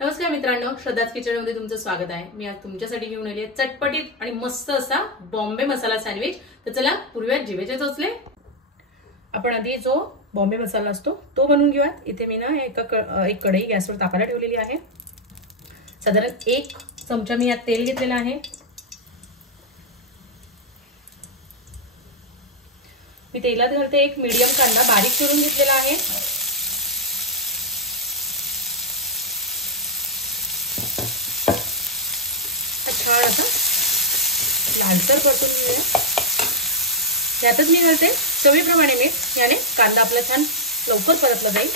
नमस्कार मित्रांनो, श्रद्धाज किचनमध्ये तुमचं स्वागत आहे। मी आज तुमच्यासाठी घेऊन आली आहे चटपटीत आणि मस्त असा बॉम्बे मसाला सँडविच। तर चला पूर्वीच जिभेचे चोचले आपण आधी जो बॉम्बे मसाला असतो तो बनवून घेऊयात। इथे मी ना एक कढई गॅसवर तापायला ठेवलेली आहे। साधारण 1 चमचा मी यात तेल घेतलेलं आहे। मी तेलात घालते एक मीडियम कांदा बारीक चिरून घेतलेला आहे। छान असा लालसर परतून घेऊया। यातच मी घालते चवीप्रमाणे मीठ। याने कांदा आपला छान लवकर परतला जाईल।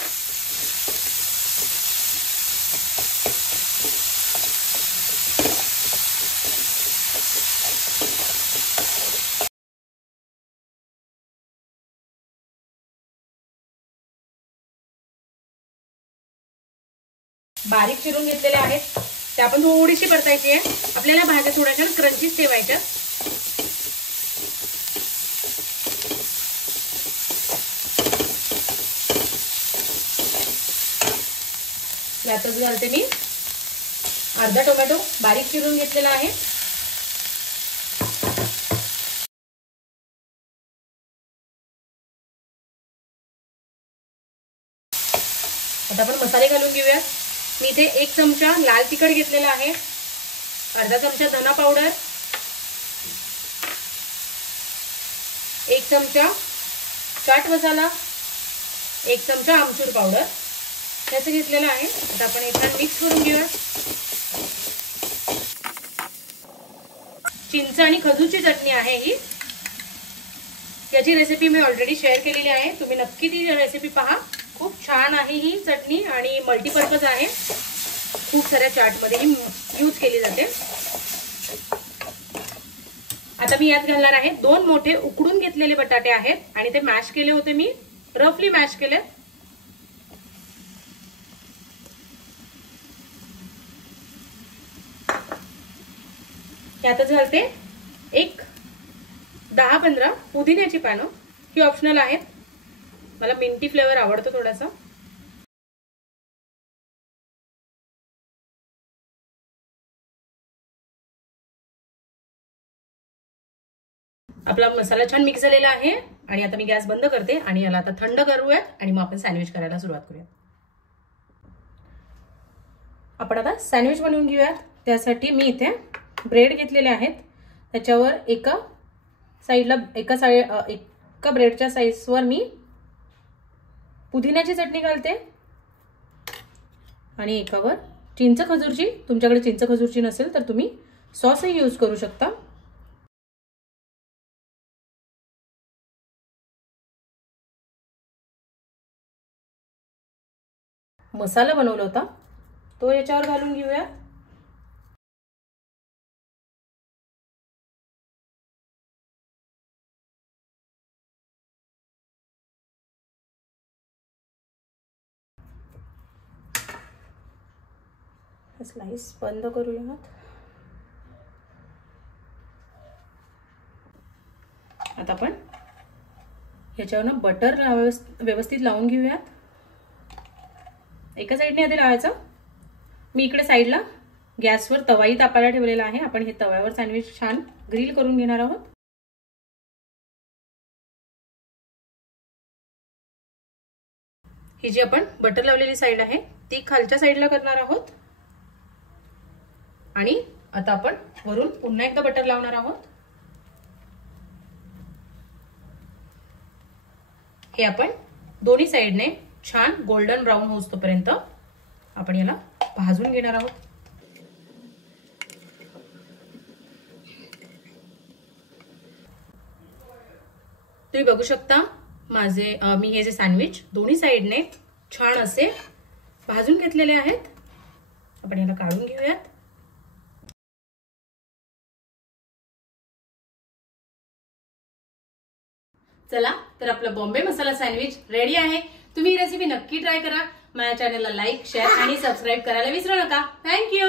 बारीक चिरून घेतलेले आहेत ते आपण थोडीशी परतायची आहे। आपल्याला भाज्या थोड्याशा क्रंचीच ठेवायच्या। यातच घालते मी अर्धा टोमॅटो बारीक चिरून घेतलेला आहे। आता आपण मसाले घालून घेऊया। मी इथे 1 चमचा लाल तिखट घेतलेला आहे, अर्धा चमचा धना पावडर, 1 चमचा चाट मसाला, 1 चमचा आमचूर पावडर याचं घेतलेलं आहे। आता आपण हे छान मिक्स करून घेऊया। चिंच आणि खजूरची चटणी आहे ही। याची रेसिपी मी ऑलरेडी शेअर केलेली आहे, तुम्ही नक्की ती रेसिपी पहा। खूप छान आहे ही चटणी आणि मल्टीपर्पज आहे। खूप साऱ्या चाट मध्ये ही यूज केली जाते। आता मी यात घालणार आहे 2 मोठे उकडून घेतलेले बटाटे आहेत आणि ते मॅश केले होते, मी रफली मॅश केले। यातच घालते एक 10-15 पुदिन्याची पानं। ही ऑप्शनल आहेत, मला मिंटी फ्लेवर आवडतो थोडासा। आपला मसाला छान मिक्स झालेला आहे आणि आता मी गॅस बंद करते आणि याला आता थंड करूयात आणि मग आपण सँडविच करायला सुरुवात करूया। आपण आता सँडविच बनवून घेऊयात। त्यासाठी मी इथे ब्रेड घेतलेले आहेत। त्याच्यावर एका ब्रेडच्या साइजवर मी पुदिन्याची चटणी घालते आणि एकावर चिंच खजूरची, तुमच्याकडे चिंच खजूरची नसेल तर तुम्ही सॉसही यूज करू शकता। मसाला बनवला होता तो याच्यावर घालून घेऊया। स्लाइस बंद करूयात। आता आपण याच्यावर ना बटर व्यवस्थित लावून घेऊयात। एका साइडने आधी लावायचं। मी इकडे साइडला गॅसवर तवाही तापायला ठेवलेला आहे। आपण हे तव्यावर सँडविच छान ग्रिल करून घेणार आहोत। ही जी आपण बटर लावलेली साइड आहे ती खालच्या साइडला करणार आहोत आणि आता आपण वरून पुन्हा एकदा बटर लावणार आहोत। हे आपण दोन्ही साइडने छान गोल्डन ब्राउन होईपर्यंत आपण याला भाजून घेणार आहोत। तुम्ही बघू शकता मी हे जे सँडविच दोन्ही साइडने छान असे भाजून घेतलेले आहेत। आपण याला काढून घेऊयात। चला तर आपला बॉम्बे मसाला सँडविच रेडी आहे। तुम्ही रेसिपी नक्की ट्राय करा। माझ्या चॅनलला लाईक, शेअर आणि सबस्क्राइब करायला विसरू नका। Thank you.